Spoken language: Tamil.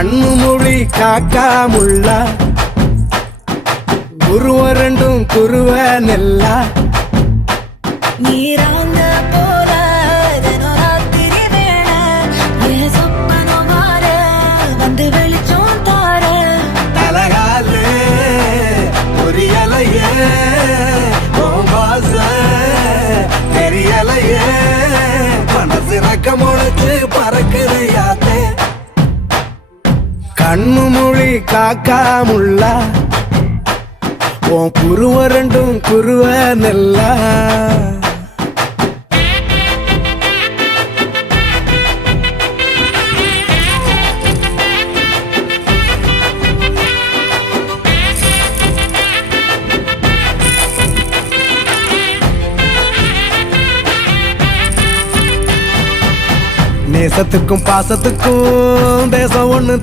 கண்ணு மொழி காக்கா முள்ளா குருவ ரெண்டும் குருவ நெல்லா நீராங்க போல தினராத்திரி வேண என் சொப்பனம் மாற வந்து வெளிச்சம் தார தலகாலே பொரியலையே ஓம்பாச தெரியலையே மனசு ரக்க முளைச்சு பறக்குறையாத்தே கண்ணு மொழி காக்கா முள்ளா உன் குருவ ரெண்டும் குருவ நெல்லா நேசத்துக்கும் பாசத்துக்கும் தேசம் ஒண்ணு